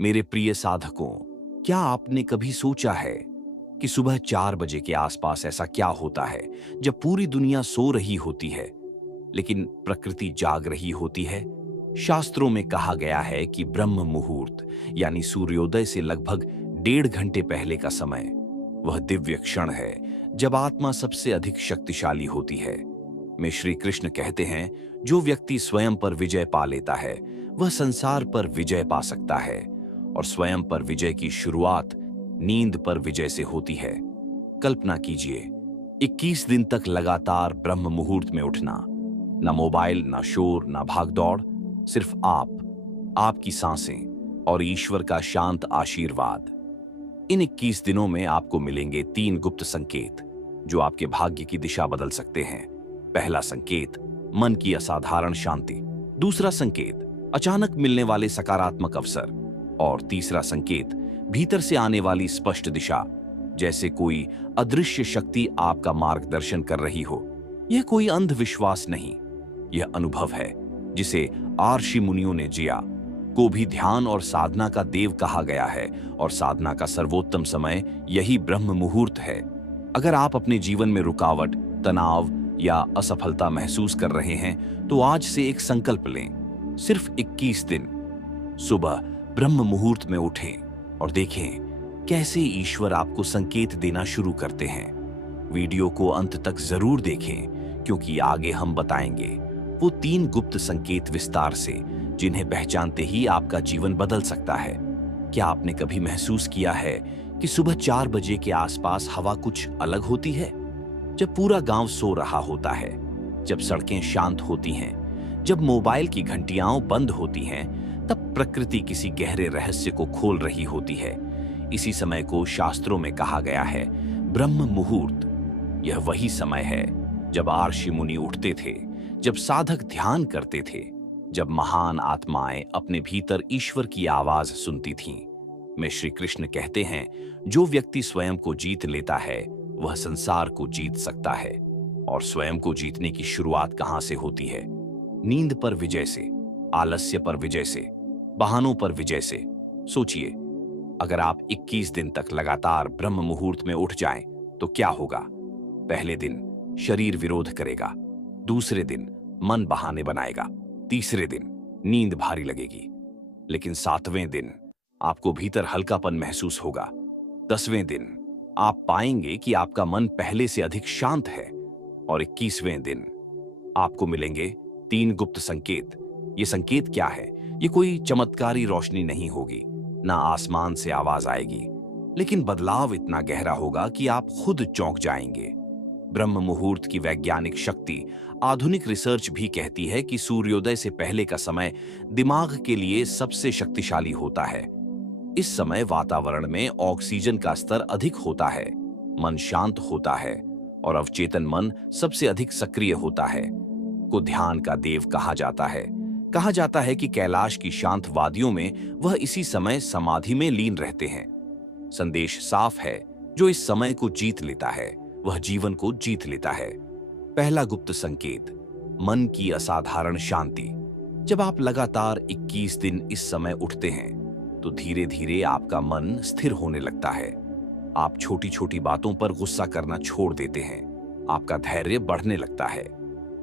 मेरे प्रिय साधकों, क्या आपने कभी सोचा है कि सुबह 4 बजे के आसपास ऐसा क्या होता है जब पूरी दुनिया सो रही होती है लेकिन प्रकृति जाग रही होती है? शास्त्रों में कहा गया है कि ब्रह्म मुहूर्त यानी सूर्योदय से लगभग 1.5 घंटे पहले का समय वह दिव्य क्षण है जब आत्मा सबसे अधिक शक्तिशाली होती है। में श्री कृष्ण कहते हैं, जो व्यक्ति स्वयं पर विजय पा लेता है वह संसार पर विजय पा सकता है, और स्वयं पर विजय की शुरुआत नींद पर विजय से होती है। कल्पना कीजिए, 21 दिन तक लगातार ब्रह्म मुहूर्त में उठना, ना मोबाइल, ना शोर, ना भागदौड़, सिर्फ आपकी सांसें और ईश्वर का शांत आशीर्वाद। इन 21 दिनों में आपको मिलेंगे 3 गुप्त संकेत जो आपके भाग्य की दिशा बदल सकते हैं। पहला संकेत, मन की असाधारण शांति। दूसरा संकेत, अचानक मिलने वाले सकारात्मक अवसर। और तीसरा संकेत, भीतर से आने वाली स्पष्ट दिशा, जैसे कोई अदृश्य शक्ति आपका मार्गदर्शन कर रही हो। यह कोई अंधविश्वास नहीं, यह अनुभव है जिसे आर्षि मुनियों ने जिया। को भी ध्यान और साधना का देव कहा गया है, और साधना का सर्वोत्तम समय यही ब्रह्म मुहूर्त है। अगर आप अपने जीवन में रुकावट, तनाव या असफलता महसूस कर रहे हैं तो आज से एक संकल्प लें। सिर्फ 21 दिन सुबह ब्रह्म मुहूर्त में उठें और देखें कैसे ईश्वर आपको संकेत देना शुरू करते हैं। वीडियो को अंत तक जरूर देखें, क्योंकि आगे हम बताएंगे वो 3 गुप्त संकेत विस्तार से, जिन्हें पहचानते ही आपका जीवन बदल सकता है। क्या आपने कभी महसूस किया है कि सुबह 4 बजे के आसपास हवा कुछ अलग होती है? जब पूरा गांव सो रहा होता है, जब सड़कें शांत होती हैं, जब मोबाइल की घंटियां बंद होती हैं, तब प्रकृति किसी गहरे रहस्य को खोल रही होती है। इसी समय को शास्त्रों में कहा गया है ब्रह्म मुहूर्त। यह वही समय है जब आर्षि मुनि उठते थे, जब साधक ध्यान करते थे, जब महान आत्माएं अपने भीतर ईश्वर की आवाज सुनती थीं। में श्री कृष्ण कहते हैं, जो व्यक्ति स्वयं को जीत लेता है वह संसार को जीत सकता है। और स्वयं को जीतने की शुरुआत कहां से होती है? नींद पर विजय से, आलस्य पर विजय से, बहानों पर विजय से। सोचिए, अगर आप 21 दिन तक लगातार ब्रह्म मुहूर्त में उठ जाएं तो क्या होगा? पहले दिन शरीर विरोध करेगा, दूसरे दिन मन बहाने बनाएगा, तीसरे दिन नींद भारी लगेगी, लेकिन 7वें दिन आपको भीतर हल्कापन महसूस होगा। 10वें दिन आप पाएंगे कि आपका मन पहले से अधिक शांत है, और 21वें दिन आपको मिलेंगे 3 गुप्त संकेत। ये संकेत क्या है? ये कोई चमत्कारी रोशनी नहीं होगी, ना आसमान से आवाज आएगी, लेकिन बदलाव इतना गहरा होगा कि आप खुद चौंक जाएंगे। ब्रह्म मुहूर्त की वैज्ञानिक शक्ति, आधुनिक रिसर्च भी कहती है कि सूर्योदय से पहले का समय दिमाग के लिए सबसे शक्तिशाली होता है। इस समय वातावरण में ऑक्सीजन का स्तर अधिक होता है, मन शांत होता है, और अवचेतन मन सबसे अधिक सक्रिय होता है। को ध्यान का देव कहा जाता है। कहा जाता है कि कैलाश की शांत वादियों में वह इसी समय समाधि में लीन रहते हैं। संदेश साफ है, जो इस समय को जीत लेता है वह जीवन को जीत लेता है। पहला गुप्त संकेत, मन की असाधारण शांति। जब आप लगातार 21 दिन इस समय उठते हैं तो धीरे धीरे आपका मन स्थिर होने लगता है। आप छोटी छोटी बातों पर गुस्सा करना छोड़ देते हैं, आपका धैर्य बढ़ने लगता है,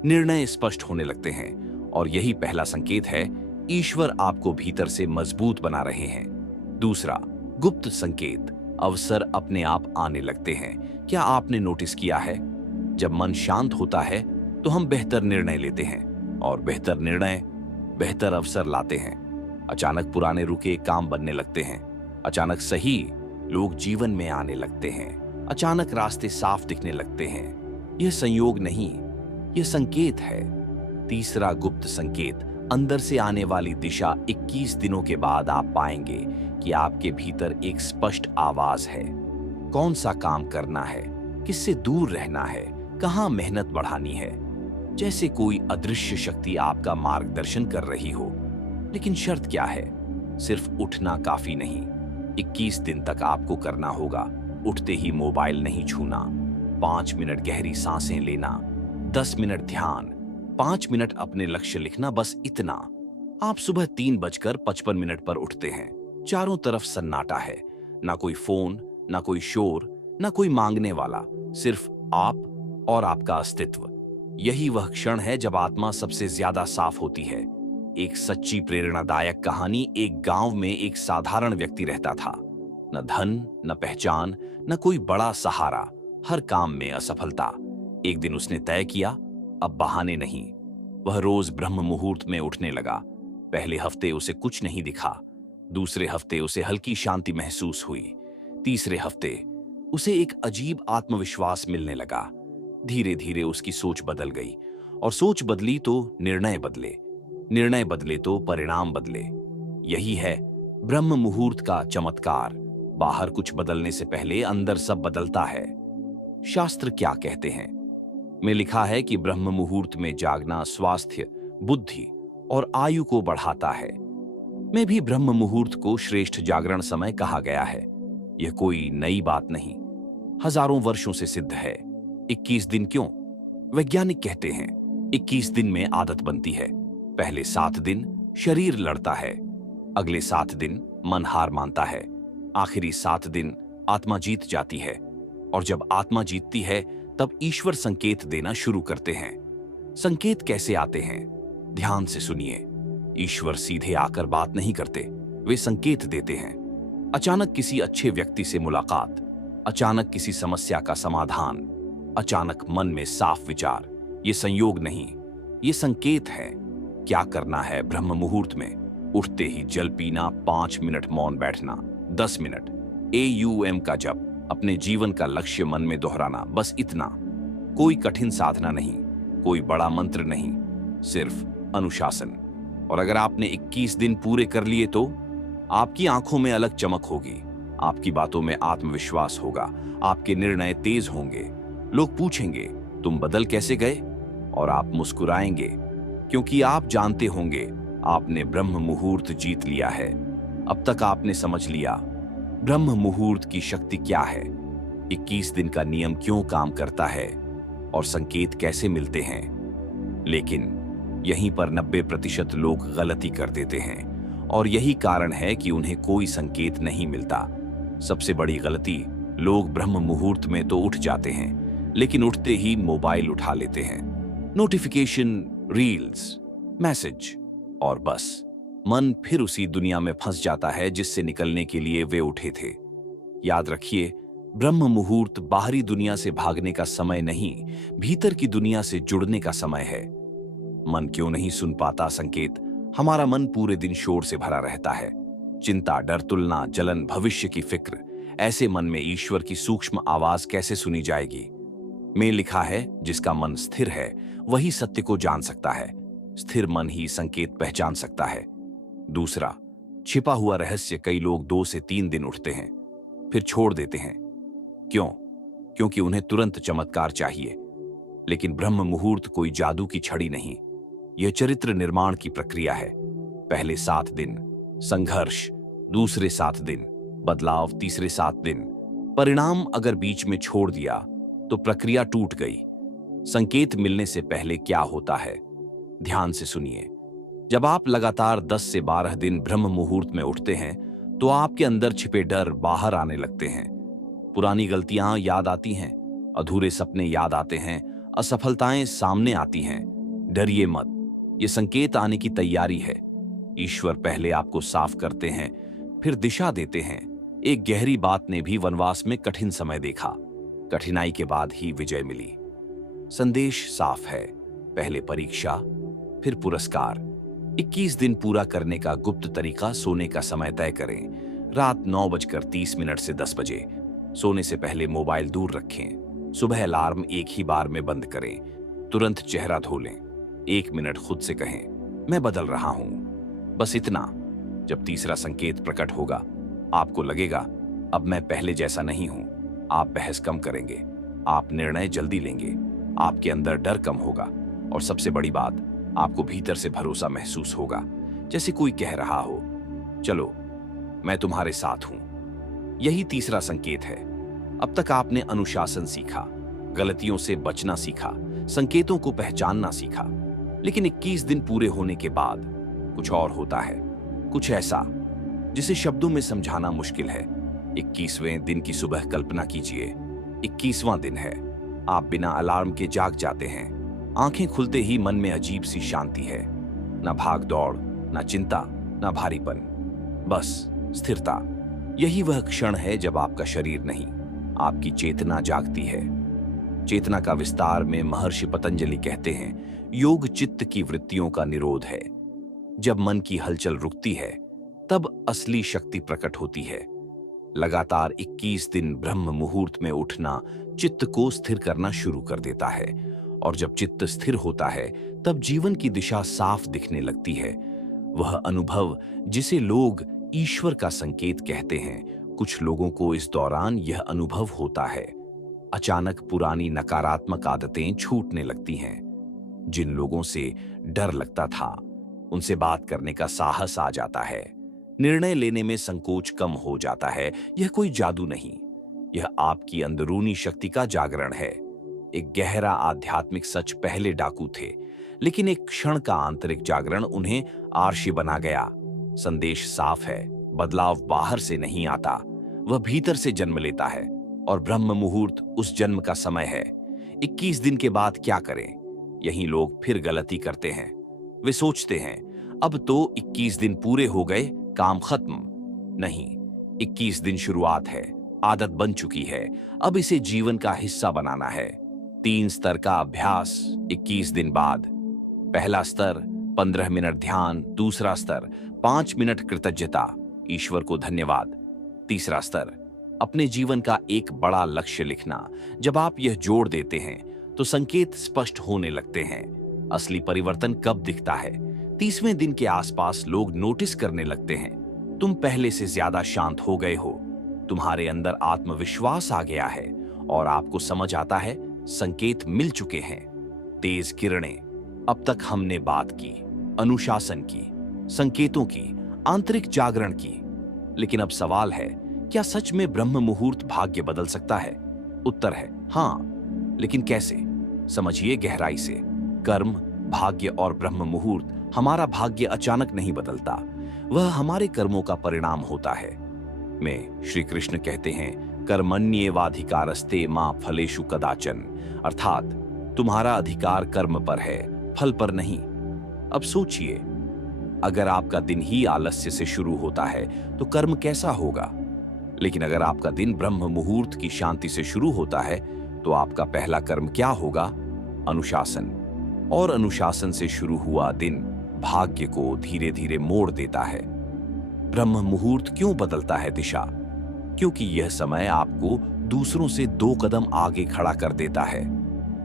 निर्णय स्पष्ट होने लगते हैं, और यही पहला संकेत है, ईश्वर आपको भीतर से मजबूत बना रहे हैं। दूसरा गुप्त संकेत, अवसर अपने आप आने लगते हैं। क्या आपने नोटिस किया है, जब मन शांत होता है तो हम बेहतर निर्णय लेते हैं, और बेहतर निर्णय बेहतर अवसर लाते हैं। अचानक पुराने रुके काम बनने लगते हैं, अचानक सही लोग जीवन में आने लगते हैं, अचानक रास्ते साफ दिखने लगते हैं। यह संयोग नहीं, यह संकेत है। तीसरा गुप्त संकेत, अंदर से आने वाली दिशा। 21 दिनों के बाद आप पाएंगे कि आपके भीतर एक स्पष्ट आवाज है। कौन सा काम करना है, किससे दूर रहना है, कहां मेहनत बढ़ानी है। जैसे कोई अदृश्य शक्ति आपका मार्गदर्शन कर रही हो। लेकिन शर्त क्या है? सिर्फ उठना काफी नहीं, 21 दिन तक आपको करना होगा। उठते ही मोबाइल नहीं छूना, 5 मिनट गहरी सांसें लेना, 10 मिनट ध्यान, 5 मिनट अपने लक्ष्य लिखना, बस इतना। आप सुबह 3:55 पर उठते हैं, चारों तरफ सन्नाटा है, ना कोई फोन, ना कोई शोर, ना कोई मांगने वाला, सिर्फ आप और आपका अस्तित्व। यही वह क्षण है जब आत्मा सबसे ज्यादा साफ होती है। एक सच्ची प्रेरणादायक कहानी। एक गांव में एक साधारण व्यक्ति रहता था। न धन, न पहचान, न कोई बड़ा सहारा, हर काम में असफलता। एक दिन उसने तय किया, अब बहाने नहीं। वह रोज ब्रह्म मुहूर्त में उठने लगा। पहले हफ्ते उसे कुछ नहीं दिखा, दूसरे हफ्ते उसे हल्की शांति महसूस हुई, तीसरे हफ्ते उसे एक अजीब आत्मविश्वास मिलने लगा। धीरे धीरे उसकी सोच बदल गई, और सोच बदली तो निर्णय बदले, निर्णय बदले तो परिणाम बदले। यही है ब्रह्म मुहूर्त का चमत्कार। बाहर कुछ बदलने से पहले अंदर सब बदलता है। शास्त्र क्या कहते हैं? में लिखा है कि ब्रह्म मुहूर्त में जागना स्वास्थ्य, बुद्धि और आयु को बढ़ाता है। में भी ब्रह्म मुहूर्त को श्रेष्ठ जागरण समय कहा गया है। यह कोई नई बात नहीं, हजारों वर्षों से सिद्ध है। 21 दिन क्यों? वैज्ञानिक कहते हैं 21 दिन में आदत बनती है। पहले 7 दिन शरीर लड़ता है, अगले 7 दिन मन हार मानता है, आखिरी 7 दिन आत्मा जीत जाती है। और जब आत्मा जीतती है तब ईश्वर संकेत देना शुरू करते हैं। संकेत कैसे आते हैं? ध्यान से सुनिए। ईश्वर सीधे आकर बात नहीं करते, वे संकेत देते हैं। अचानक किसी अच्छे व्यक्ति से मुलाकात, अचानक किसी समस्या का समाधान, अचानक मन में साफ विचार। ये संयोग नहीं, ये संकेत है। क्या करना है ब्रह्म मुहूर्त में? उठते ही जल पीना, 5 मिनट मौन बैठना, 10 मिनट AUM का जप, अपने जीवन का लक्ष्य मन में दोहराना, बस इतना। कोई कठिन साधना नहीं, कोई बड़ा मंत्र नहीं, सिर्फ अनुशासन। और अगर आपने 21 दिन पूरे कर लिए तो आपकी आंखों में अलग चमक होगी, आपकी बातों में आत्मविश्वास होगा, आपके निर्णय तेज होंगे। लोग पूछेंगे, तुम बदल कैसे गए? और आप मुस्कुराएंगे, क्योंकि आप जानते होंगे आपने ब्रह्म मुहूर्त जीत लिया है। अब तक आपने समझ लिया ब्रह्म मुहूर्त की शक्ति क्या है, 21 दिन का नियम क्यों काम करता है और संकेत कैसे मिलते हैं। लेकिन यहीं पर 90% लोग गलती कर देते हैं, और यही कारण है कि उन्हें कोई संकेत नहीं मिलता। सबसे बड़ी गलती, लोग ब्रह्म मुहूर्त में तो उठ जाते हैं, लेकिन उठते ही मोबाइल उठा लेते हैं। नोटिफिकेशन, रील्स, मैसेज, और बस मन फिर उसी दुनिया में फंस जाता है जिससे निकलने के लिए वे उठे थे। याद रखिए, ब्रह्म मुहूर्त बाहरी दुनिया से भागने का समय नहीं, भीतर की दुनिया से जुड़ने का समय है। मन क्यों नहीं सुन पाता संकेत? हमारा मन पूरे दिन शोर से भरा रहता है। चिंता, डर, तुलना, जलन, भविष्य की फिक्र। ऐसे मन में ईश्वर की सूक्ष्म आवाज कैसे सुनी जाएगी? में लिखा है, जिसका मन स्थिर है वही सत्य को जान सकता है। स्थिर मन ही संकेत पहचान सकता है। दूसरा, छिपा हुआ रहस्य। कई लोग 2 से 3 दिन उठते हैं, फिर छोड़ देते हैं। क्यों? क्योंकि उन्हें तुरंत चमत्कार चाहिए। लेकिन ब्रह्म मुहूर्त कोई जादू की छड़ी नहीं, यह चरित्र निर्माण की प्रक्रिया है। पहले 7 दिन संघर्ष, दूसरे 7 दिन बदलाव, तीसरे 7 दिन परिणाम। अगर बीच में छोड़ दिया तो प्रक्रिया टूट गई। संकेत मिलने से पहले क्या होता है? ध्यान से सुनिए। जब आप लगातार 10 से 12 दिन ब्रह्म मुहूर्त में उठते हैं तो आपके अंदर छिपे डर बाहर आने लगते हैं। पुरानी गलतियां याद आती हैं, अधूरे सपने याद आते हैं, असफलताएं सामने आती हैं। डरिए मत, ये संकेत आने की तैयारी है। ईश्वर पहले आपको साफ करते हैं, फिर दिशा देते हैं। एक गहरी बात ने भी वनवास में कठिन समय देखा, कठिनाई के बाद ही विजय मिली। संदेश साफ है, पहले परीक्षा फिर पुरस्कार। 21 दिन पूरा करने का गुप्त तरीका: सोने का समय तय करें, रात 9:30 से 10 बजे। सोने से पहले मोबाइल दूर रखें। सुबह अलार्म एक ही बार में बंद करें। तुरंत चेहरा धो लें। 1 मिनट खुद से कहें, मैं बदल रहा हूं, बस इतना। जब तीसरा संकेत प्रकट होगा, आपको लगेगा अब मैं पहले जैसा नहीं हूं। आप बहस कम करेंगे, आप निर्णय जल्दी लेंगे, आपके अंदर डर कम होगा, और सबसे बड़ी बात, आपको भीतर से भरोसा महसूस होगा, जैसे कोई कह रहा हो, चलो मैं तुम्हारे साथ हूं। यही तीसरा संकेत है। अब तक आपने अनुशासन सीखा, गलतियों से बचना सीखा, संकेतों को पहचानना सीखा। लेकिन 21 दिन पूरे होने के बाद कुछ और होता है, कुछ ऐसा जिसे शब्दों में समझाना मुश्किल है। 21वें दिन की सुबह कल्पना कीजिए। 21वां दिन है। आप बिना अलार्म के जाग जाते हैं। आंखें खुलते ही मन में अजीब सी शांति है। ना भाग दौड़, ना चिंता, ना भारीपन, बस स्थिरता। यही वह क्षण है जब आपका शरीर नहीं, आपकी चेतना जागती है। चेतना का विस्तार में महर्षि पतंजलि कहते हैं, योग चित्त की वृत्तियों का निरोध है। जब मन की हलचल रुकती है, तब असली शक्ति प्रकट होती है। लगातार 21 दिन ब्रह्म मुहूर्त में उठना चित्त को स्थिर करना शुरू कर देता है, और जब चित्त स्थिर होता है, तब जीवन की दिशा साफ दिखने लगती है। वह अनुभव जिसे लोग ईश्वर का संकेत कहते हैं, कुछ लोगों को इस दौरान यह अनुभव होता है। अचानक पुरानी नकारात्मक आदतें छूटने लगती हैं। जिन लोगों से डर लगता था, उनसे बात करने का साहस आ जाता है। निर्णय लेने में संकोच कम हो जाता है। यह कोई जादू नहीं, यह आपकी अंदरूनी शक्ति का जागरण है। एक गहरा आध्यात्मिक सच पहले डाकू थे, लेकिन एक क्षण का आंतरिक जागरण उन्हें आर्षी बना गया। संदेश साफ है, बदलाव बाहर से नहीं आता, वह भीतर से जन्म लेता है, और ब्रह्म मुहूर्त उस जन्म का समय है। 21 दिन के बाद क्या करें? यही लोग फिर गलती करते हैं। वे सोचते हैं, अब तो 21 दिन पूरे हो गए, काम खत्म। नहीं, 21 दिन शुरुआत है, आदत बन चुकी है, अब इसे जीवन का हिस्सा बनाना है। 3 स्तर का अभ्यास 21 दिन बाद। पहला स्तर 15 मिनट ध्यान, दूसरा स्तर 5 मिनट कृतज्ञता, ईश्वर को धन्यवाद। तीसरा स्तर अपने जीवन का एक बड़ा लक्ष्य लिखना। जब आप यह जोड़ देते हैं, तो संकेत स्पष्ट होने लगते हैं। असली परिवर्तन कब दिखता है? 30वें दिन के आसपास लोग नोटिस करने लगते हैं, तुम पहले से ज्यादा शांत हो गए हो, तुम्हारे अंदर आत्मविश्वास आ गया है, और आपको समझ आता है संकेत मिल चुके हैं। तेज किरणें। अब तक हमने बात की अनुशासन की, संकेतों की, आंतरिक जागरण की, लेकिन अब सवाल है, क्या सच में ब्रह्म मुहूर्त भाग्य बदल सकता है? उत्तर है हां, लेकिन कैसे? समझिए गहराई से। कर्म, भाग्य और ब्रह्म मुहूर्त हमारा भाग्य अचानक नहीं बदलता, वह हमारे कर्मों का परिणाम होता है। में श्री कृष्ण कहते हैं, कर्मण्येवाधिकारस्ते मां फलेषु कदाचन, अर्थात तुम्हारा अधिकार कर्म पर है, फल पर नहीं। अब सोचिए, अगर आपका दिन ही आलस्य से शुरू होता है तो कर्म कैसा होगा? लेकिन अगर आपका दिन ब्रह्म मुहूर्त की शांति से शुरू होता है, तो आपका पहला कर्म क्या होगा? अनुशासन। और अनुशासन से शुरू हुआ दिन भाग्य को धीरे धीरे मोड़ देता है। ब्रह्म मुहूर्त क्यों बदलता है दिशा? क्योंकि यह समय आपको दूसरों से 2 कदम आगे खड़ा कर देता है।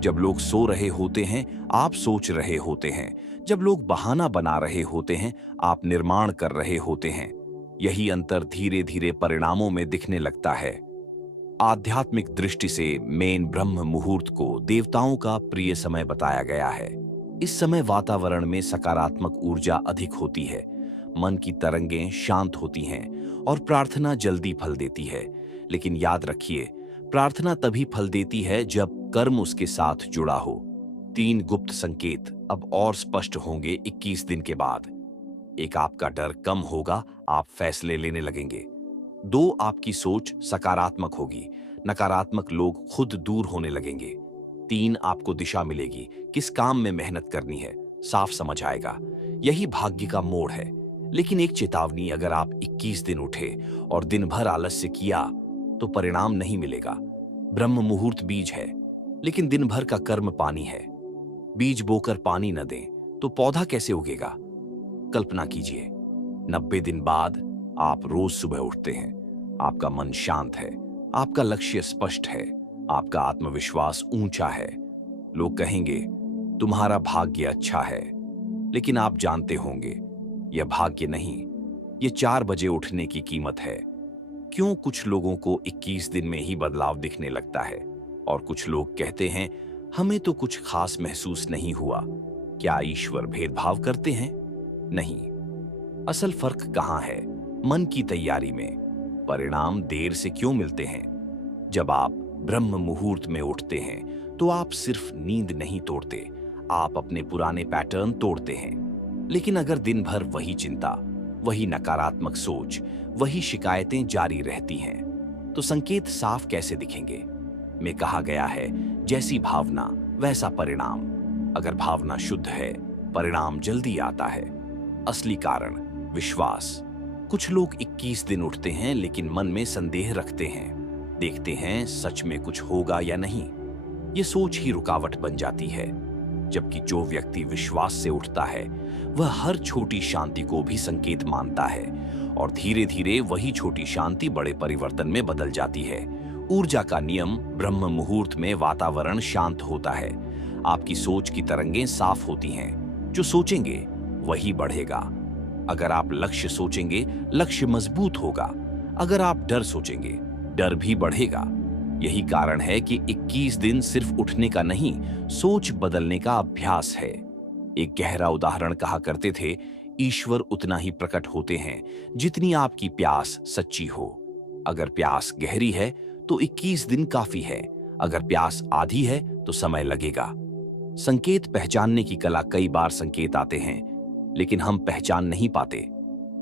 जब लोग सो रहे होते हैं, आप सोच रहे होते हैं। जब लोग बहाना बना रहे होते हैं, आप निर्माण कर रहे होते हैं। यही अंतर धीरे धीरे परिणामों में दिखने लगता है। आध्यात्मिक दृष्टि से मेन ब्रह्म मुहूर्त को देवताओं का प्रिय समय बताया गया है। इस समय वातावरण में सकारात्मक ऊर्जा अधिक होती है, मन की तरंगें शांत होती हैं, और प्रार्थना जल्दी फल देती है। लेकिन याद रखिए, प्रार्थना तभी फल देती है जब कर्म उसके साथ जुड़ा हो। 3 गुप्त संकेत अब और स्पष्ट होंगे 21 दिन के बाद। 1, आपका डर कम होगा, आप फैसले लेने लगेंगे। 2, आपकी सोच सकारात्मक होगी, नकारात्मक लोग खुद दूर होने लगेंगे। 3, आपको दिशा मिलेगी, किस काम में मेहनत करनी है, साफ समझ आएगा। यही भाग्य का मोड़ है। लेकिन एक चेतावनी, अगर आप 21 दिन उठे और दिन भर आलस्य किया, तो परिणाम नहीं मिलेगा। ब्रह्म मुहूर्त बीज है, लेकिन दिन भर का कर्म पानी है। बीज बोकर पानी न दें तो पौधा कैसे उगेगा? कल्पना कीजिए, 90 दिन बाद आप रोज सुबह उठते हैं, आपका मन शांत है, आपका लक्ष्य स्पष्ट है, आपका आत्मविश्वास ऊंचा है। लोग कहेंगे तुम्हारा भाग्य अच्छा है, लेकिन आप जानते होंगे यह भाग्य नहीं, यह 4 बजे उठने की कीमत है। क्यों कुछ लोगों को 21 दिन में ही बदलाव दिखने लगता है, और कुछ लोग कहते हैं हमें तो कुछ खास महसूस नहीं हुआ? क्या ईश्वर भेदभाव करते हैं? नहीं। असल फर्क कहां है? मन की तैयारी में। परिणाम देर से क्यों मिलते हैं? जब आप ब्रह्म मुहूर्त में उठते हैं, तो आप सिर्फ नींद नहीं तोड़ते, आप अपने पुराने पैटर्न तोड़ते हैं। लेकिन अगर दिन भर वही चिंता, वही नकारात्मक सोच, वही शिकायतें जारी रहती हैं। तो संकेत साफ कैसे दिखेंगे? में कहा गया है, जैसी भावना वैसा परिणाम। अगर भावना शुद्ध है, परिणाम जल्दी आता है। असली कारण विश्वास। कुछ लोग 21 दिन उठते हैं लेकिन मन में संदेह रखते हैं। देखते हैं सच में कुछ होगा या नहीं। ये सोच ही रुकावट बन जाती है। जबकि जो व्यक्ति विश्वास से उठता है, वह हर छोटी शांति को भी संकेत मानता है और धीरे धीरे वही छोटी शांति बड़े परिवर्तन में बदल जाती है। ऊर्जा का नियम ब्रह्म मुहूर्त में वातावरण शांत होता है। आपकी सोच की तरंगें साफ होती हैं। जो सोचेंगे वही बढ़ेगा। अगर आप लक्ष्य सोचेंगे, लक्ष्य मजबूत होगा। अगर आप डर सोचेंगे, डर भी बढ़ेगा। यही कारण है कि 21 दिन सिर्फ उठने का नहीं, सोच बदलने का अभ्यास है। एक गहरा उदाहरण कहा करते थे, ईश्वर उतना ही प्रकट होते हैं जितनी आपकी प्यास सच्ची हो। अगर प्यास गहरी है तो 21 दिन काफी है। अगर प्यास आधी है तो समय लगेगा। संकेत पहचानने की कला। कई बार संकेत आते हैं लेकिन हम पहचान नहीं पाते।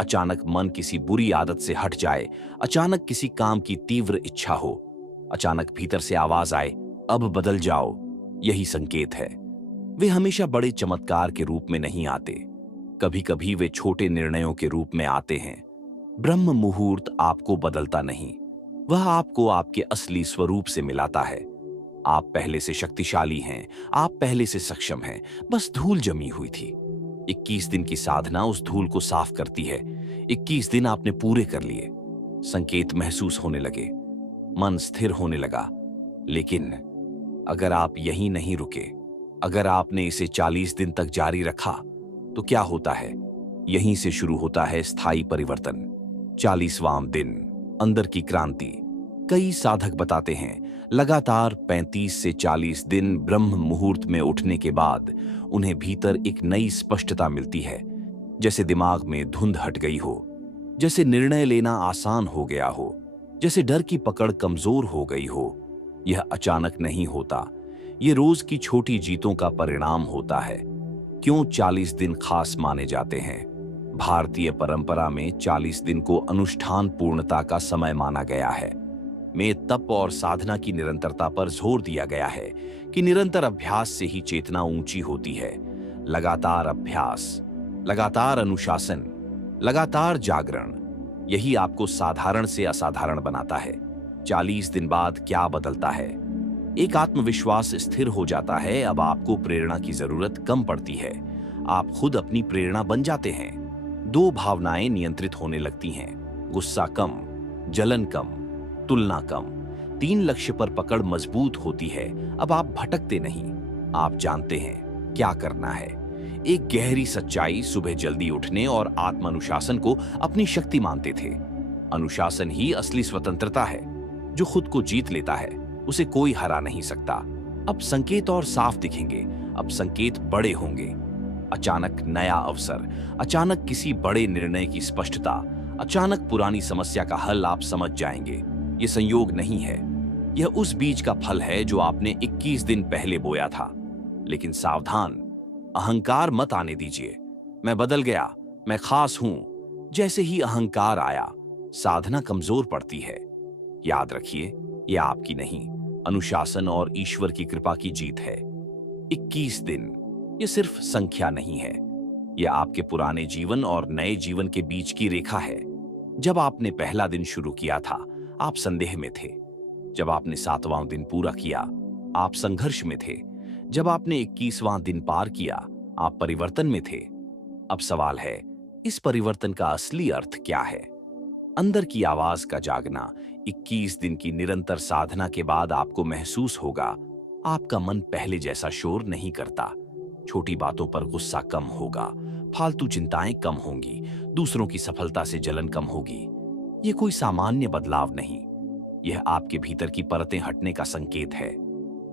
अचानक मन किसी बुरी आदत से हट जाए, अचानक किसी काम की तीव्र इच्छा हो, अचानक भीतर से आवाज आए, अब बदल जाओ। यही संकेत है। वे हमेशा बड़े चमत्कार के रूप में नहीं आते। कभी कभी वे छोटे निर्णयों के रूप में आते हैं। ब्रह्म मुहूर्त आपको बदलता नहीं, वह आपको आपके असली स्वरूप से मिलाता है। आप पहले से शक्तिशाली हैं, आप पहले से सक्षम हैं, बस धूल जमी हुई थी। 21 दिन की साधना उस धूल को साफ करती है। 21 दिन आपने पूरे कर लिए। संकेत महसूस होने लगे, मन स्थिर होने लगा। लेकिन अगर आप यहीं नहीं रुके, अगर आपने इसे 40 दिन तक जारी रखा, तो क्या होता है? यहीं से शुरू होता है स्थायी परिवर्तन। 40वां दिन, अंदर की क्रांति। कई साधक बताते हैं, लगातार 35 से 40 दिन ब्रह्म मुहूर्त में उठने के बाद उन्हें भीतर एक नई स्पष्टता मिलती है। जैसे दिमाग में धुंध हट गई हो, जैसे निर्णय लेना आसान हो गया हो, जैसे डर की पकड़ कमजोर हो गई हो। यह अचानक नहीं होता, ये रोज की छोटी जीतों का परिणाम होता है। क्यों 40 दिन खास माने जाते हैं? भारतीय परंपरा में 40 दिन को अनुष्ठान पूर्णता का समय माना गया है। में तप और साधना की निरंतरता पर जोर दिया गया है कि निरंतर अभ्यास से ही चेतना ऊंची होती है। लगातार अभ्यास, लगातार अनुशासन, लगातार जागरण, यही आपको साधारण से असाधारण बनाता है। 40 दिन बाद क्या बदलता है? एक आत्मविश्वास स्थिर हो जाता है। अब आपको प्रेरणा की जरूरत कम पड़ती है। आप खुद अपनी प्रेरणा बन जाते हैं। 2 भावनाएं नियंत्रित होने लगती हैं, गुस्सा कम, जलन कम, तुलना कम। 3 लक्ष्य पर पकड़ मजबूत होती है। अब आप भटकते नहीं, आप जानते हैं क्या करना है। एक गहरी सच्चाई, सुबह जल्दी उठने और आत्मानुशासन को अपनी शक्ति मानते थे। अनुशासन ही असली स्वतंत्रता है। जो खुद को जीत लेता है, उसे कोई हरा नहीं सकता। अब संकेत और साफ दिखेंगे। अब संकेत बड़े होंगे। अचानक नया अवसर, अचानक किसी बड़े निर्णय की स्पष्टता, अचानक पुरानी समस्या का हल आप समझ जाएंगे। ये संयोग नहीं है, यह उस बीज का फल है जो आपने 21 दिन पहले बोया था। लेकिन सावधान, अहंकार मत आने दीजिए। मैं बदल गया, मैं खास हूं। जैसे ही अहंकार आया, साधना कमजोर पड़ती है। याद रखिए, यह आपकी नहीं, अनुशासन और ईश्वर की कृपा की जीत है। 21 दिन ये सिर्फ संख्या नहीं है, यह आपके पुराने जीवन और नए जीवन के बीच की रेखा है। जब आपने पहला दिन शुरू किया था, आप संदेह में थे। जब आपने 7वां दिन पूरा किया, आप संघर्ष में थे। जब आपने 21वां दिन पार किया, आप परिवर्तन में थे। अब सवाल है, इस परिवर्तन का असली अर्थ क्या है? अंदर की आवाज का जागना। 21 दिन की निरंतर साधना के बाद आपको महसूस होगा, आपका मन पहले जैसा शोर नहीं करता। छोटी बातों पर गुस्सा कम होगा, फालतू चिंताएं कम होंगी, दूसरों की सफलता से जलन कम होगी। यह कोई सामान्य बदलाव नहीं, यह आपके भीतर की परतें हटने का संकेत है।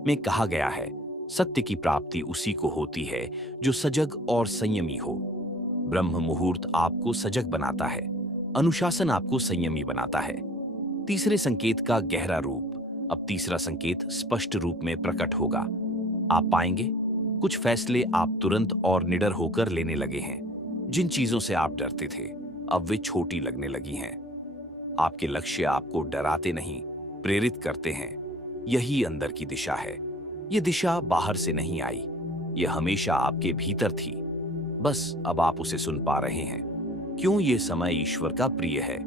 में कहा गया है, सत्य की प्राप्ति उसी को होती है जो सजग और संयमी हो। ब्रह्म मुहूर्त आपको सजग बनाता है, अनुशासन आपको संयमी बनाता है। तीसरे संकेत का गहरा रूप। अब तीसरा संकेत स्पष्ट रूप में प्रकट होगा। आप पाएंगे कुछ फैसले आप तुरंत और निडर होकर लेने लगे हैं। जिन चीजों से आप डरते थे, अब वे छोटी लगने लगी हैं। आपके लक्ष्य आपको डराते नहीं, प्रेरित करते हैं। यही अंदर की दिशा है। ये दिशा बाहर से नहीं आई, ये हमेशा आपके भीतर थी। बस अब आप उसे सुन पा रहे हैं। क्यों ये समय ईश्वर का प्रिय है?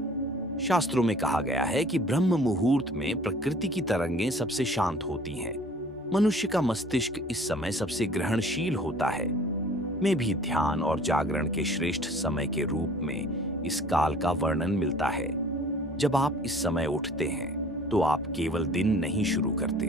शास्त्रों में कहा गया है कि ब्रह्म मुहूर्त में प्रकृति की तरंगें सबसे शांत होती हैं। मनुष्य का मस्तिष्क इस समय सबसे ग्रहणशील होता है। में भी ध्यान और जागरण के श्रेष्ठ समय के रूप में इस काल का वर्णन मिलता है। जब आप इस समय उठते हैं तो आप केवल दिन नहीं शुरू करते,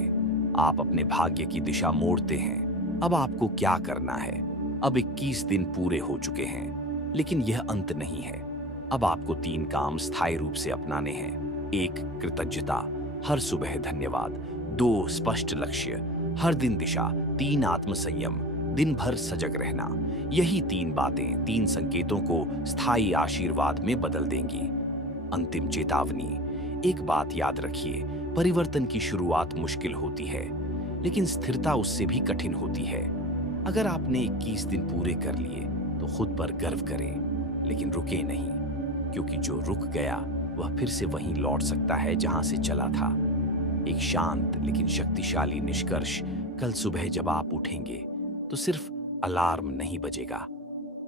आप अपने भाग्य की दिशा मोड़ते हैं। अब आपको क्या करना है? अब 21 दिन पूरे हो चुके हैं, लेकिन यह अंत नहीं है। अब आपको 3 काम स्थायी रूप से अपनाने हैं। 1 कृतज्ञता, हर सुबह धन्यवाद। 2 स्पष्ट लक्ष्य, हर दिन दिशा। 3 आत्मसंयम, दिन भर सजग रहना। यही 3 बातें 3 संकेतों को स्थायी आशीर्वाद में बदल देंगी। अंतिम चेतावनी, एक बात याद रखिए, परिवर्तन की शुरुआत मुश्किल होती है, लेकिन स्थिरता उससे भी कठिन होती है। अगर आपने 21 दिन पूरे कर लिए तो खुद पर गर्व करें, लेकिन रुके नहीं, क्योंकि जो रुक गया वह फिर से वहीं लौट सकता है जहां से चला था। एक शांत लेकिन शक्तिशाली निष्कर्ष, कल सुबह जब आप उठेंगे तो सिर्फ अलार्म नहीं बजेगा,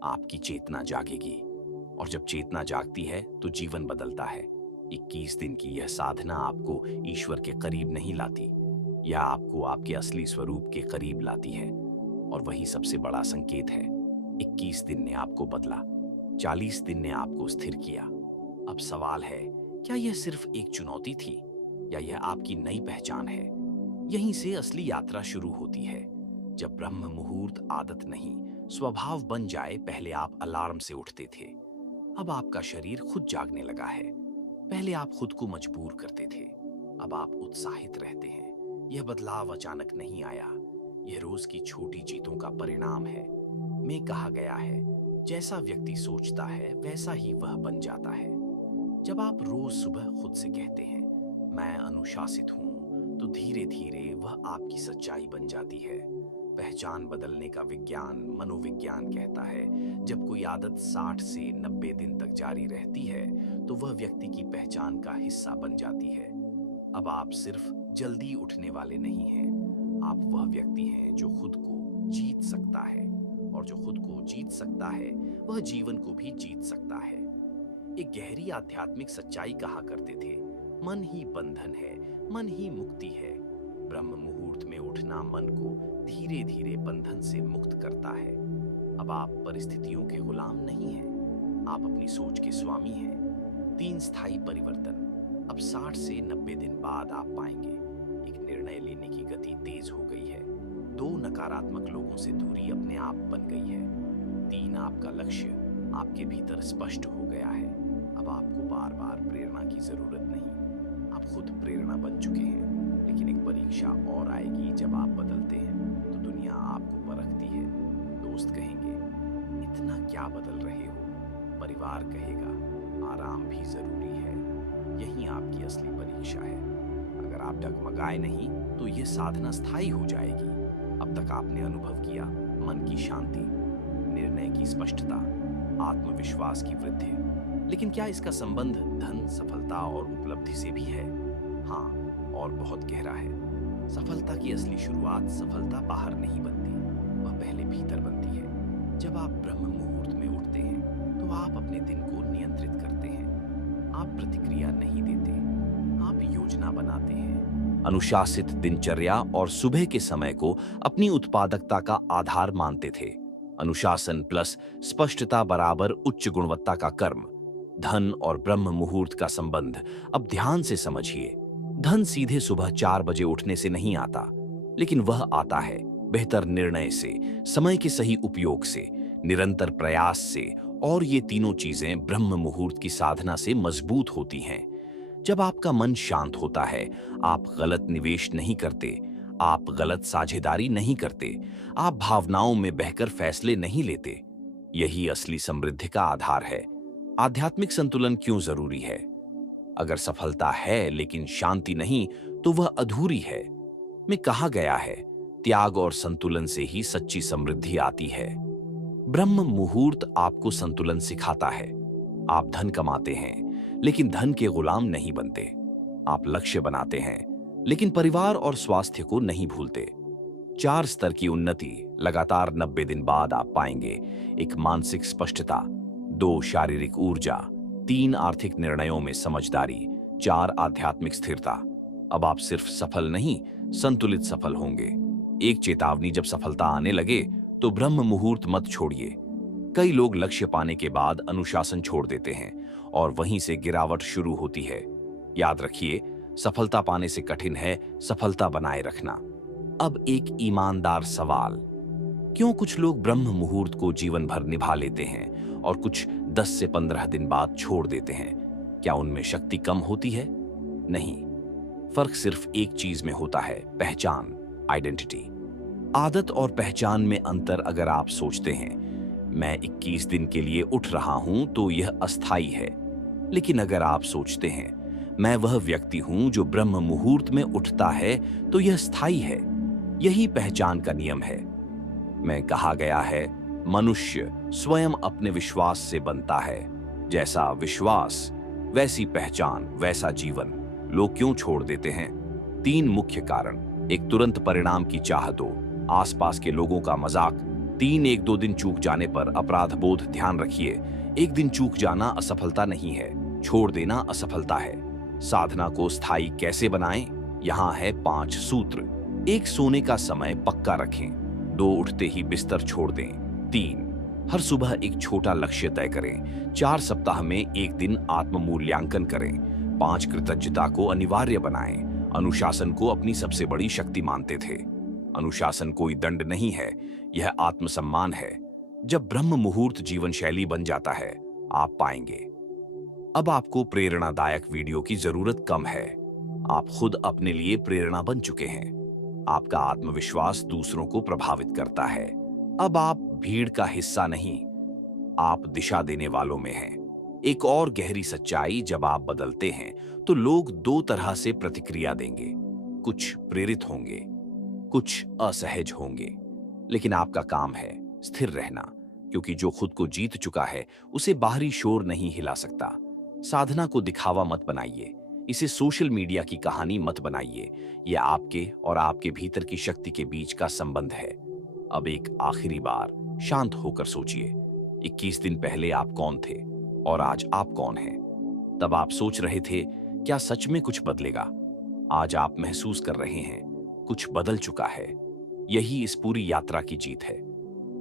आपकी चेतना जागेगी। और जब चेतना जागती है तो जीवन बदलता है। 21 दिन की यह साधना आपको ईश्वर के करीब नहीं लाती, यह आपको आपके असली स्वरूप के करीब लाती है। और वही सबसे बड़ा संकेत है। 21 दिन ने आपको बदला, 40 दिन ने आपको स्थिर किया। अब सवाल है, क्या यह सिर्फ एक चुनौती थी या यह आपकी नई पहचान है? यहीं से असली यात्रा शुरू होती है। जब ब्रह्म मुहूर्त आदत नहीं, स्वभाव बन जाए। पहले आप अलार्म से उठते थे, अब आपका शरीर खुद जागने लगा है। पहले आप खुद को मजबूर करते थे, अब आप उत्साहित रहते हैं। यह बदलाव अचानक नहीं आया, यह रोज की छोटी जीतों का परिणाम है। में कहा गया है, जैसा व्यक्ति सोचता है वैसा ही वह बन जाता है। जब आप रोज सुबह खुद से कहते हैं मैं अनुशासित हूं, तो धीरे धीरे वह आपकी सच्चाई बन जाती है। पहचान बदलने का विज्ञान मनोविज्ञान कहता है, जब कोई आदत 60 से 90 दिन तक जारी रहती है तो वह व्यक्ति की पहचान का हिस्सा बन जाती है। अब आप सिर्फ जल्दी उठने वाले नहीं हैं, आप वह व्यक्ति हैं जो खुद को जीत सकता है। और जो खुद को जीत सकता है वह जीवन को भी जीत सकता है। एक गहरी आध्यात्मिक सच्चाई कहा करते थे, मन ही बंधन है, मन ही मुक्ति है। ब्रह्म मुहूर्त में उठना मन को धीरे धीरे बंधन से मुक्त करता है। अब आप परिस्थितियों के गुलाम नहीं हैं, आप अपनी सोच के स्वामी हैं। 3 स्थायी परिवर्तन अब 60 से 90 दिन बाद आप पाएंगे। एक निर्णय लेने की गति तेज हो गई है। 2 नकारात्मक लोगों से दूरी अपने आप बन गई है। 3 आपका लक्ष्य आपके भीतर स्पष्ट हो गया है। अब आपको बार बार प्रेरणा की जरूरत नहीं, आप खुद प्रेरणा बन चुके हैं। लेकिन एक परीक्षा और आएगी, जब आप बदलते हैं तो दुनिया आपको परखती है। दोस्त कहेंगे इतना क्या बदल रहे हो, परिवार कहेगा आराम भी जरूरी है। यही आपकी असली परीक्षा है। अगर आप डगमगाए नहीं तो यह साधना स्थायी हो जाएगी। अब तक आपने अनुभव किया मन की शांति, निर्णय की स्पष्टता, आत्मविश्वास की वृद्धि, लेकिन क्या इसका संबंध धन, सफलता और उपलब्धि से भी है? हाँ, और बहुत गहरा है। सफलता की असली शुरुआत सफलता बाहर नहीं बनती, वह पहले भीतर बनती है। जब आप ब्रह्म मुहूर्त में उठते हैं तो आप अपने दिन को नियंत्रित करते हैं। आप प्रतिक्रिया नहीं देते, आप योजना बनाते हैं। अनुशासित दिनचर्या और सुबह के समय को अपनी उत्पादकता का आधार मानते थे। अनुशासन प्लस स्पष्टता बराबर उच्च गुणवत्ता का कर्म। धन और ब्रह्म मुहूर्त का संबंध अब ध्यान से समझिए। धन सीधे सुबह 4 बजे उठने से नहीं आता, लेकिन वह आता है बेहतर निर्णय से, समय के सही उपयोग से, निरंतर प्रयास से। और ये तीनों चीजें ब्रह्म मुहूर्त की साधना से मजबूत होती हैं। जब आपका मन शांत होता है, आप गलत निवेश नहीं करते, आप गलत साझेदारी नहीं करते, आप भावनाओं में बहकर फैसले नहीं लेते। यही असली समृद्धि का आधार है। आध्यात्मिक संतुलन क्यों जरूरी है? अगर सफलता है लेकिन शांति नहीं तो वह अधूरी है। में कहा गया है, त्याग और संतुलन से ही सच्ची समृद्धि आती है। ब्रह्म मुहूर्त आपको संतुलन सिखाता है। आप धन कमाते हैं लेकिन धन के गुलाम नहीं बनते। आप लक्ष्य बनाते हैं लेकिन परिवार और स्वास्थ्य को नहीं भूलते। 4 स्तर की उन्नति लगातार 90 दिन बाद आप पाएंगे। 1 मानसिक स्पष्टता, 2 शारीरिक ऊर्जा, 3 आर्थिक निर्णयों में समझदारी, 4 आध्यात्मिक स्थिरता। अब आप सिर्फ सफल नहीं, संतुलित सफल होंगे। एक चेतावनी, जब सफलता आने लगे तो ब्रह्म मुहूर्त मत छोड़िए। कई लोग लक्ष्य पाने के बाद अनुशासन छोड़ देते हैं और वहीं से गिरावट शुरू होती है। याद रखिए, सफलता पाने से कठिन है सफलता बनाए रखना। अब एक ईमानदार सवाल, क्यों कुछ लोग ब्रह्म मुहूर्त को जीवन भर निभा लेते हैं और कुछ 10 से 15 दिन बाद छोड़ देते हैं? क्या उनमें शक्ति कम होती है? नहीं, फर्क सिर्फ एक चीज में होता है, पहचान, आइडेंटिटी। आदत और पहचान में अंतर। अगर आप सोचते हैं मैं 21 दिन के लिए उठ रहा हूं तो यह अस्थाई है, लेकिन अगर आप सोचते हैं मैं वह व्यक्ति हूं जो ब्रह्म मुहूर्त में उठता है, तो यह स्थायी है। यही पहचान का नियम है। मैं कहा गया है, मनुष्य स्वयं अपने विश्वास से बनता है। जैसा विश्वास वैसी पहचान, वैसा जीवन। लोग क्यों छोड़ देते हैं? 3 मुख्य कारण। 1, तुरंत परिणाम की चाह। 2, आसपास के लोगों का मजाक। 3, 1-2 दिन चूक जाने पर अपराध बोध। ध्यान रखिए, एक दिन चूक जाना असफलता नहीं है, छोड़ देना असफलता है। साधना को स्थायी कैसे बनाएं? यहाँ है 5 सूत्र। 1, सोने का समय पक्का रखें। 2, उठते ही बिस्तर छोड़ दें। 3, हर सुबह एक छोटा लक्ष्य तय करें। 4, सप्ताह में 1 दिन आत्म मूल्यांकन करें। 5, कृतज्ञता को अनिवार्य बनाएं। अनुशासन को अपनी सबसे बड़ी शक्ति मानते थे। अनुशासन कोई दंड नहीं है, यह आत्मसम्मान है। जब ब्रह्म मुहूर्त जीवन शैली बन जाता है, आप पाएंगे अब आपको प्रेरणादायक वीडियो की जरूरत कम है। आप खुद अपने लिए प्रेरणा बन चुके हैं। आपका आत्मविश्वास दूसरों को प्रभावित करता है। अब आप भीड़ का हिस्सा नहीं, आप दिशा देने वालों में हैं। एक और गहरी सच्चाई, जब आप बदलते हैं तो लोग 2 तरह से प्रतिक्रिया देंगे। कुछ प्रेरित होंगे, कुछ असहज होंगे। लेकिन आपका काम है स्थिर रहना, क्योंकि जो खुद को जीत चुका है उसे बाहरी शोर नहीं हिला सकता। साधना को दिखावा मत बनाइए, इसे सोशल मीडिया की कहानी मत बनाइए। यह आपके और आपके भीतर की शक्ति के बीच का संबंध है। अब एक आखिरी बार शांत होकर सोचिए, 21 दिन पहले आप कौन थे और आज आप कौन हैं? तब आप सोच रहे थे क्या सच में कुछ बदलेगा? आज आप महसूस कर रहे हैं कुछ बदल चुका है। यही इस पूरी यात्रा की जीत है।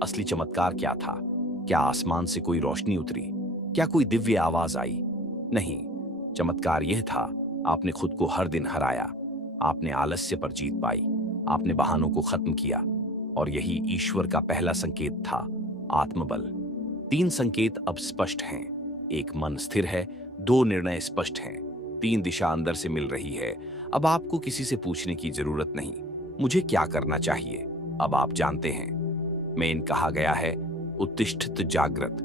असली चमत्कार क्या था? क्या आसमान से कोई रोशनी उतरी? क्या कोई दिव्य आवाज आई? नहीं, चमत्कार यह था, आपने खुद को हर दिन हराया। आपने आलस्य पर जीत पाई, आपने बहानों को खत्म किया। और यही ईश्वर का पहला संकेत था, आत्मबल। 3 संकेत अब स्पष्ट हैं। 1, मन स्थिर है। 2, निर्णय स्पष्ट हैं। 3, दिशा अंदर से मिल रही है। अब आपको किसी से पूछने की जरूरत नहीं, मुझे क्या करना चाहिए। अब आप जानते हैं। मेन कहा गया है, उत्तिष्ठित जागृत,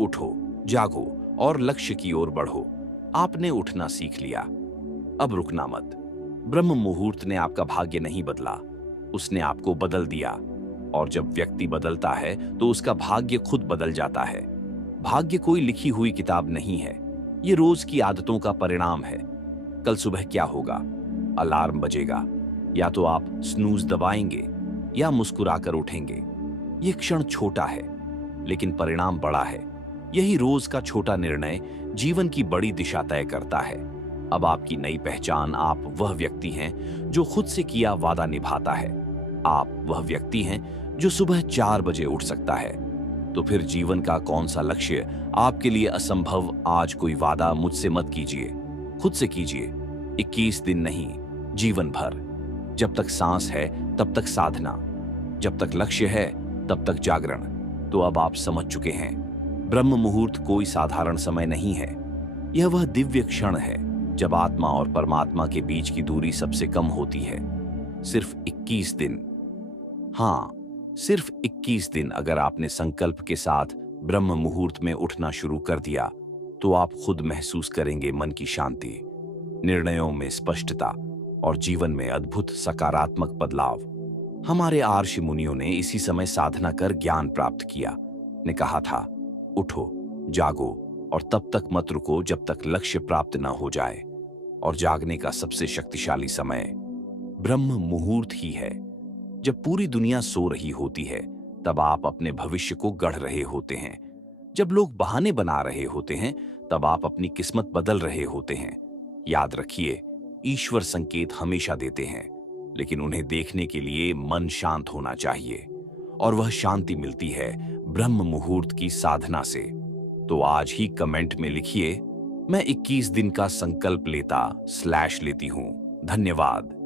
उठो, जागो और लक्ष्य की ओर बढ़ो। आपने उठना सीख लिया, अब रुकना मत। ब्रह्म मुहूर्त ने आपका भाग्य नहीं बदला, उसने आपको बदल दिया। और जब व्यक्ति बदलता है तो उसका भाग्य खुद बदल जाता है। भाग्य कोई लिखी हुई किताब नहीं है, ये रोज की आदतों का परिणाम है। कल सुबह क्या होगा? अलार्म बजेगा, या तो आप स्नूज दबाएंगे या मुस्कुराकर उठेंगे। यह क्षण छोटा है लेकिन परिणाम बड़ा है। यही रोज का छोटा निर्णय जीवन की बड़ी दिशा तय करता है। अब आपकी नई पहचान, आप वह व्यक्ति हैं जो खुद से किया वादा निभाता है। आप वह व्यक्ति हैं जो सुबह 4 बजे उठ सकता है। तो फिर जीवन का कौन सा लक्ष्य आपके लिए असंभव? आज कोई वादा मुझसे मत कीजिए, खुद से कीजिए। 21 दिन नहीं, जीवन भर। जब तक सांस है तब तक साधना, जब तक लक्ष्य है तब तक जागरण। तो अब आप समझ चुके हैं, ब्रह्म मुहूर्त कोई साधारण समय नहीं है। यह वह दिव्य क्षण है जब आत्मा और परमात्मा के बीच की दूरी सबसे कम होती है। सिर्फ 21 दिन, हाँ, सिर्फ 21 दिन अगर आपने संकल्प के साथ ब्रह्म मुहूर्त में उठना शुरू कर दिया, तो आप खुद महसूस करेंगे मन की शांति, निर्णयों में स्पष्टता और जीवन में अद्भुत सकारात्मक बदलाव। हमारे ऋषि मुनियों ने इसी समय साधना कर ज्ञान प्राप्त किया। ने कहा था, उठो, जागो, और तब तक मत रुको जब तक लक्ष्य प्राप्त न हो जाए। और जागने का सबसे शक्तिशाली समय ब्रह्म मुहूर्त ही है। जब पूरी दुनिया सो रही होती है तब आप अपने भविष्य को गढ़ रहे होते हैं। जब लोग बहाने बना रहे होते हैं तब आप अपनी किस्मत बदल रहे होते हैं। याद रखिए, ईश्वर संकेत हमेशा देते हैं, लेकिन उन्हें देखने के लिए मन शांत होना चाहिए। और वह शांति मिलती है ब्रह्म मुहूर्त की साधना से। तो आज ही कमेंट में लिखिए, मैं 21 दिन का संकल्प लेता / लेती हूं। धन्यवाद।